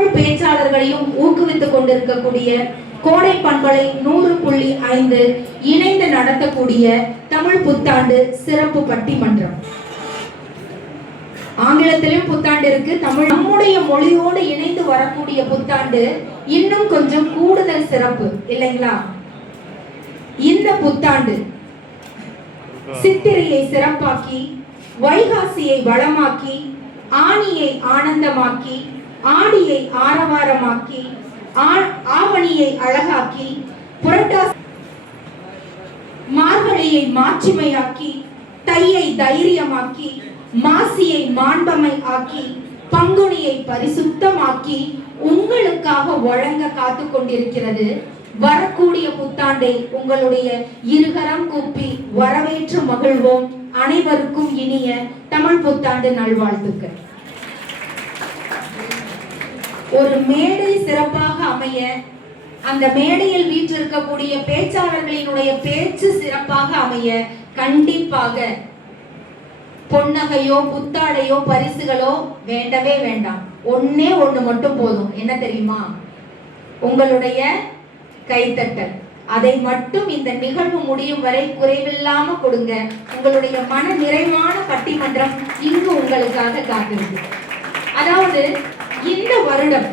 தமிழ் பேச்சாளர்களையும் ஊக்குவித்துக் கொண்டிருக்கக்கூடிய கோடை பண்பலை 100.5 இணைந்து நடத்தக்கூடிய தமிழ் புத்தாண்டு சிறப்பு பட்டிமன்றம். ஆங்கிலத்திலும் புத்தாண்டு இருக்கு, தமிழ் நம்முடைய மொழியோடு இணைந்து வரக்கூடிய புத்தாண்டு இன்னும் கொஞ்சம் கூடுதல் சிறப்பு இல்லைங்களா? இந்த புத்தாண்டு சித்திரையை சிறப்பாக்கி, வைகாசியை வளமாக்கி, ஆனியை ஆனந்தமாக்கி, ஆடியை ஆரவாரமாக்கி, ஆவணியை அழகாக்கி, புரட்டாசி மார்கழியை மாட்சிமையாக்கி, தையை தைரியமாக்கி, மாசியை மாண்பமை ஆக்கி, பங்குனியை பரிசுத்தமாக்கி உங்களுக்காக வழங்க காத்து கொண்டிருக்கிறது. வரக்கூடிய புத்தாண்டை உங்களுடைய இருகரம் கூப்பி வரவேற்று மகிழ்வோம். அனைவருக்கும் இனிய தமிழ் புத்தாண்டு நல்வாழ்த்துக்கள். ஒரு மேடை சிறப்பாக அமைய, அந்த மேடையில் வீற்றிருக்கக்கூடிய பேச்சாளர்களினுடைய பேச்சு சிறப்பாக அமைய கண்டிப்பாக பொன்னகையோ புத்தாடையோ பரிசுகளோ வேண்டவே வேண்டாம். ஒன்னே ஒண்ணு மட்டும் போதும். என்ன தெரியுமா? உங்களுடைய கைத்தட்டல். அதை மட்டும் இந்த நிகழ்வு முடியும் வரை குறைவில்லாம கொடுங்க. உங்களுடைய மன நிறைவான பட்டிமன்றம் இங்கு உங்களுக்காக காத்திருக்கு. அதாவது இந்த வருடம்